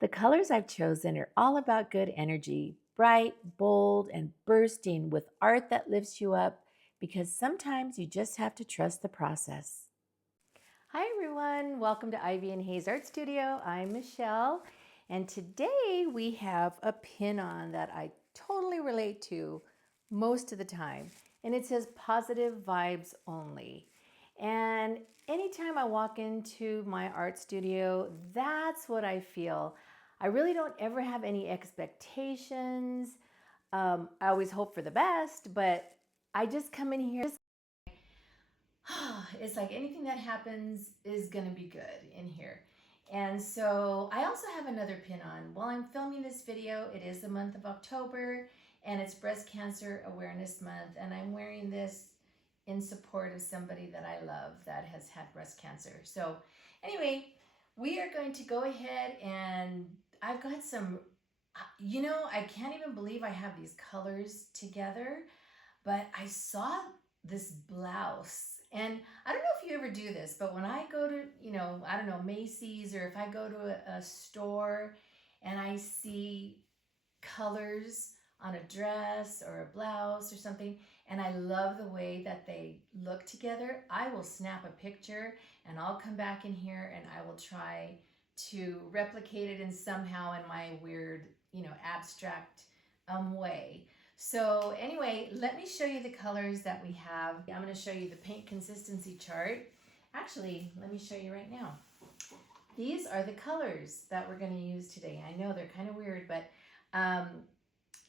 The colors I've chosen are all about good energy, bright, bold, and bursting with art that lifts you up because sometimes you just have to trust the process. Hi everyone, welcome to Ivy and Hayes Art Studio. I'm Michelle, and today we have a pin on that I totally relate to most of the time, and it says positive vibes only. And anytime I walk into my art studio, that's what I feel. I really don't ever have any expectations. I always hope for the best, but I just come in here. It's like anything that happens is going to be good in here. And so I also have another pin on. While I'm filming this video, it is the month of October and it's Breast Cancer Awareness Month. And I'm wearing this in support of somebody that I love that has had breast cancer. So anyway, we are going to go ahead and I've got some, I can't even believe I have these colors together, but I saw this blouse. And I don't know if you ever do this, but when I go to, I don't know, Macy's, or if I go to a store and I see colors on a dress or a blouse or something, and I love the way that they look together, I will snap a picture and I'll come back in here and I will try to replicate it in somehow in my weird, abstract way. So anyway, let me show you the colors that we have. I'm going to show you the paint consistency chart. Actually, let me show you right now. These are the colors that we're going to use today. I know they're kind of weird, but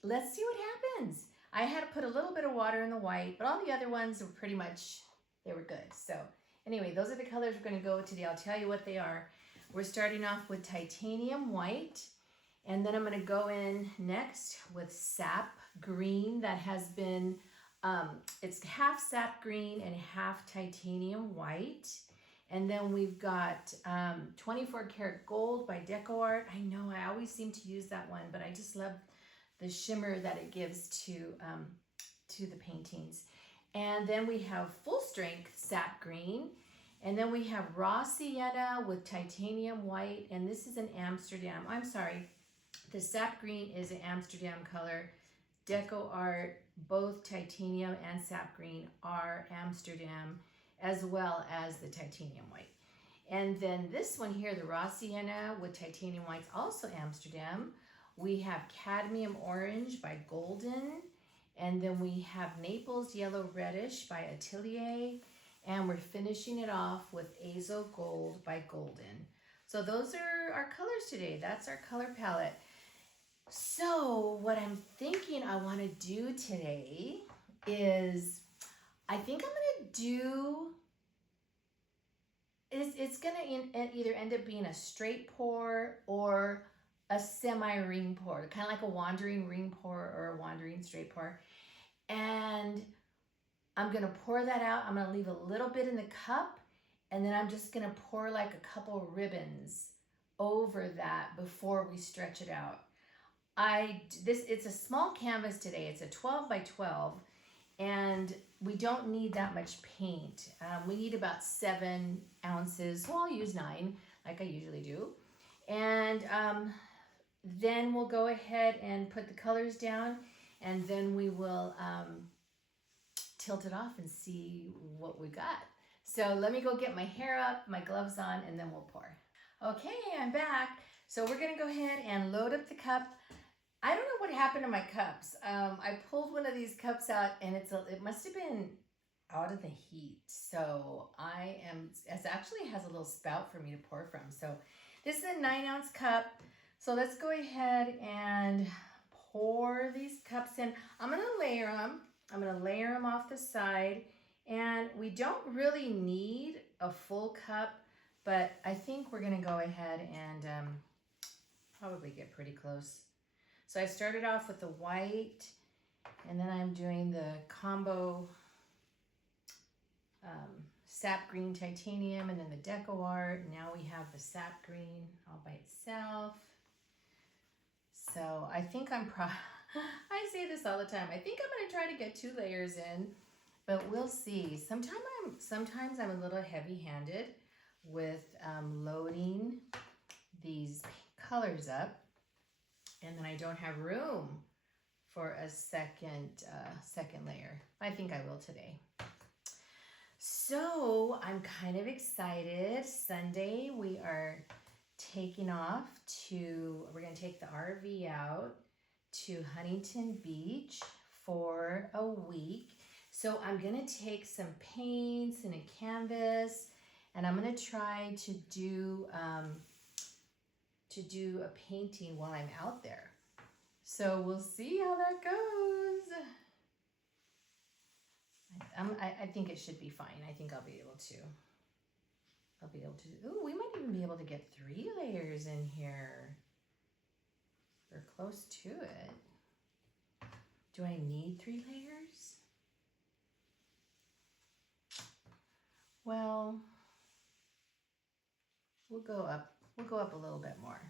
let's see what happens. I had to put a little bit of water in the white, but all the other ones were pretty much, they were good. So anyway, those are the colors we're going to go today. I'll tell you what they are. We're starting off with titanium white, and then I'm going to go in next with sap green that has been, it's half sap green and half titanium white. And then we've got 24 karat gold by DecoArt. I know I always seem to use that one, but I just love the shimmer that it gives to the paintings. And then we have full strength sap green. And then we have raw sienna with titanium white. And this is an Amsterdam. I'm sorry, the sap green is an Amsterdam color. DecoArt, both titanium and sap green are Amsterdam, as well as the titanium white. And then this one here, the raw sienna with titanium white, also Amsterdam. We have cadmium orange by Golden. And then we have Naples yellow reddish by Atelier. And we're finishing it off with Azo Gold by Golden. So those are our colors today. That's our color palette. So what I'm thinking I want to do today is, I think I'm going to do, it's going to either end up being a straight pour or a semi-ring pour, kind of like a wandering ring pour or a wandering straight pour. And I'm going to pour that out. I'm going to leave a little bit in the cup, and then I'm just going to pour like a couple ribbons over that before we stretch it out. It's a small canvas today. It's a 12 by 12, and we don't need that much paint. We need about 7 ounces, so I'll use 9 like I usually do. And then we'll go ahead and put the colors down, and then we will tilt it off and see what we got. So let me go get my hair up, my gloves on, and then we'll pour. Okay, I'm back. So we're gonna go ahead and load up the cup. I don't know what happened to my cups. I pulled one of these cups out, and it must have been out of the heat. So it actually has a little spout for me to pour from. So this is a 9-ounce cup. So let's go ahead and pour these cups in. I'm gonna layer them. I'm gonna layer them off the side. And we don't really need a full cup, but I think we're gonna go ahead and probably get pretty close. So I started off with the white, and then I'm doing the combo sap green titanium, and then the DecoArt. Now we have the sap green all by itself. So I think I say this all the time. I think I'm going to try to get 2 layers in, but we'll see. Sometimes I'm a little heavy-handed with loading these colors up, and then I don't have room for a second layer. I think I will today. So I'm kind of excited. Sunday we are taking off we're gonna take the RV out to Huntington Beach for a week. So I'm gonna take some paints and a canvas, and I'm gonna try to do a painting while I'm out there. So we'll see how that goes. I think it should be fine. I think I'll be able to. Ooh, we might even be able to get 3 layers in here. We're close to it. Do I need 3 layers? Well, we'll go up a little bit more.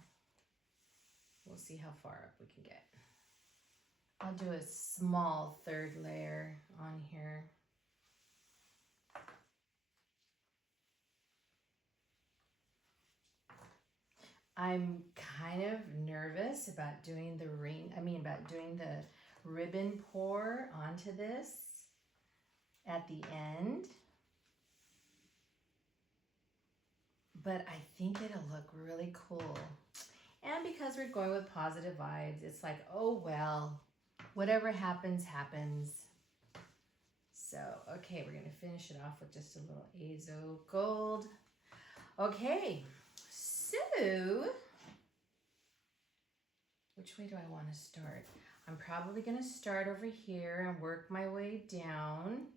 We'll see how far up we can get. I'll do a small 3rd layer on here. I'm kind of nervous about doing the ribbon pour onto this at the end. But I think it'll look really cool. And because we're going with positive vibes, it's like, oh well, whatever happens, happens. So, okay, we're gonna finish it off with just a little Azo Gold. Okay, so, which way do I wanna start? I'm probably gonna start over here and work my way down.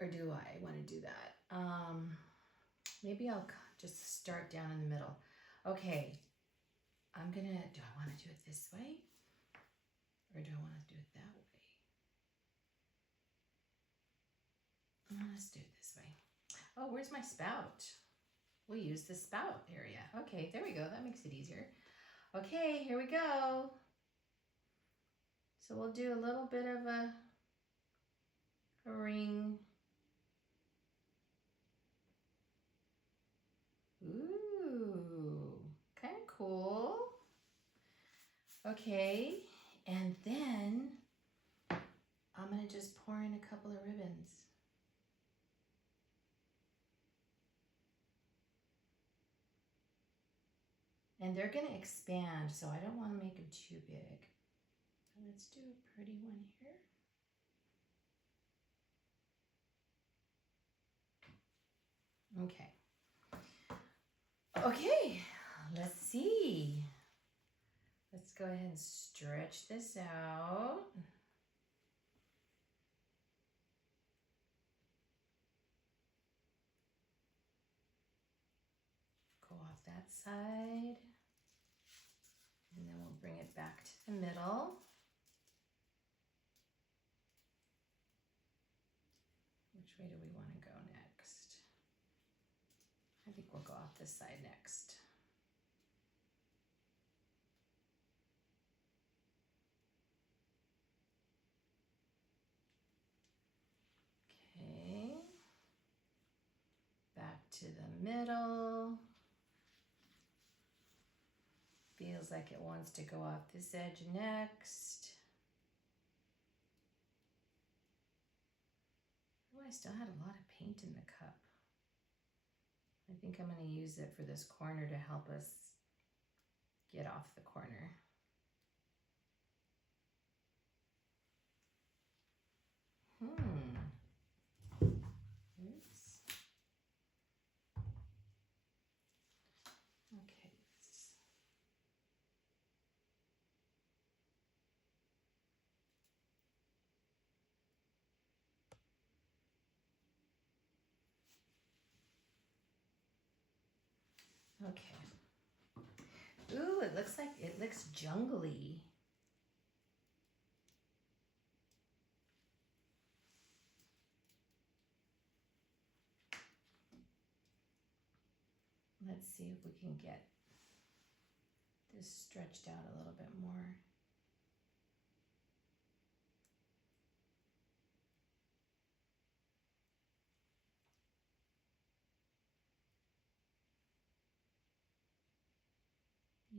Or do I wanna do that? Maybe I'll just start down in the middle. Okay, do I wanna do it this way? Or do I wanna do it that way? Let's do it this way. Oh, where's my spout? We'll use the spout area. Okay, there we go. That makes it easier. Okay, here we go. So we'll do a little bit of a ring. Ooh, kind of cool. Okay, and then I'm gonna just pour in a couple of ribbons. And they're gonna expand, so I don't wanna make them too big. Let's do a pretty one here. Okay. Okay, let's see. Let's go ahead and stretch this out. Go off that side. And then we'll bring it back to the middle. Which way do we want to go next? I think we'll go off this side next. Okay. Back to the middle. Feels like it wants to go off this edge next. Oh, I still had a lot of paint in the cup. I think I'm going to use it for this corner to help us get off the corner. Oops. Okay. Okay. Ooh, it looks jungly. Let's see if we can get this stretched out a little bit more.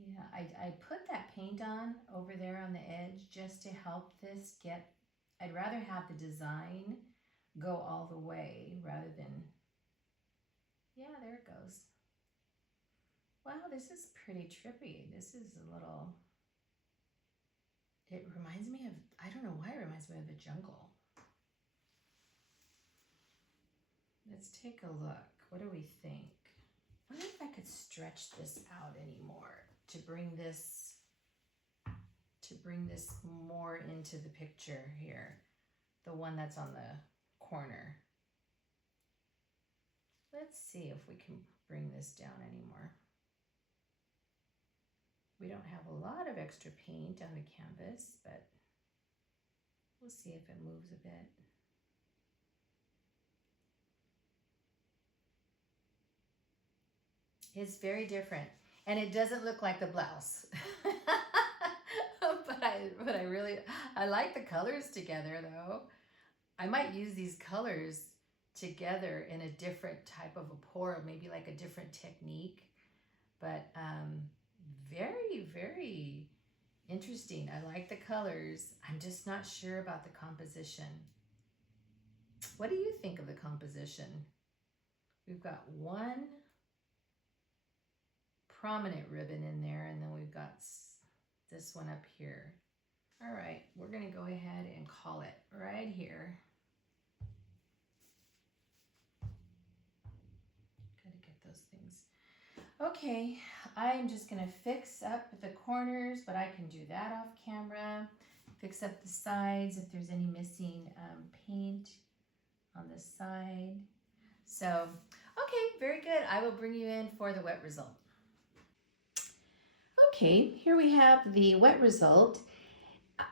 Yeah, I put that paint on over there on the edge just to help this get, I'd rather have the design go all the way rather than, yeah, there it goes. Wow, this is pretty trippy. This is a little, it reminds me of, I don't know why it reminds me of the jungle. Let's take a look. What do we think? I wonder if I could stretch this out anymore to bring this more into the picture here. The one that's on the corner. Let's see if we can bring this down anymore. We don't have a lot of extra paint on the canvas, but we'll see if it moves a bit. It's very different, and it doesn't look like the blouse. but I like the colors together though. I might use these colors together in a different type of a pour, maybe like a different technique, but very, very interesting. I like the colors. I'm just not sure about the composition. What do you think of the composition? We've got one prominent ribbon in there, and then we've got this one up here. All right, we're gonna go ahead and call it right here. Gotta get those things. Okay, I'm just gonna fix up the corners, but I can do that off camera. Fix up the sides if there's any missing paint on the side. So, okay, very good. I will bring you in for the wet result. Okay, here we have the wet result.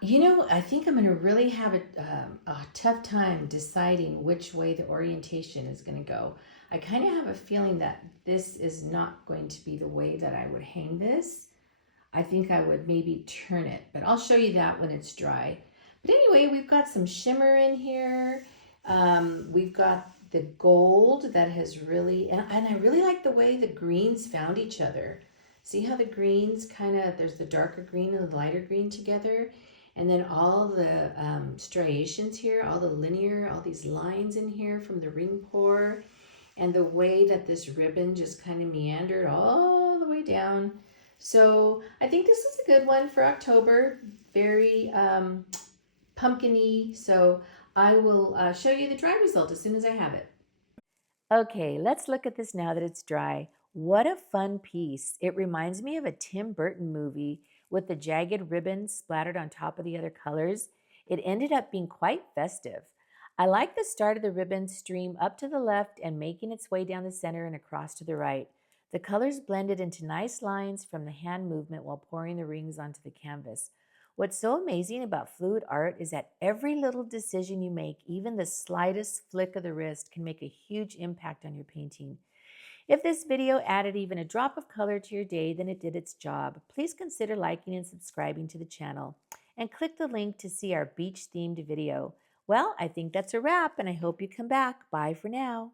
You know, I think I'm going to really have a tough time deciding which way the orientation is going to go. I kind of have a feeling that this is not going to be the way that I would hang this. I think I would maybe turn it, but I'll show you that when it's dry. But anyway, we've got some shimmer in here. We've got the gold that has really, and I really like the way the greens found each other. See how the greens kind of, there's the darker green and the lighter green together. And then all the striations here, all the linear, all these lines in here from the ring pour. And the way that this ribbon just kind of meandered all the way down. So I think this is a good one for October. Very pumpkin-y. So I will show you the dry result as soon as I have it. Okay, let's look at this now that it's dry. What a fun piece. It reminds me of a Tim Burton movie with the jagged ribbons splattered on top of the other colors. It ended up being quite festive. I like the start of the ribbon stream up to the left and making its way down the center and across to the right. The colors blended into nice lines from the hand movement while pouring the rings onto the canvas. What's so amazing about fluid art is that every little decision you make, even the slightest flick of the wrist, can make a huge impact on your painting. If this video added even a drop of color to your day, then it did its job. Please consider liking and subscribing to the channel, and click the link to see our beach-themed video. Well, I think that's a wrap, and I hope you come back. Bye for now.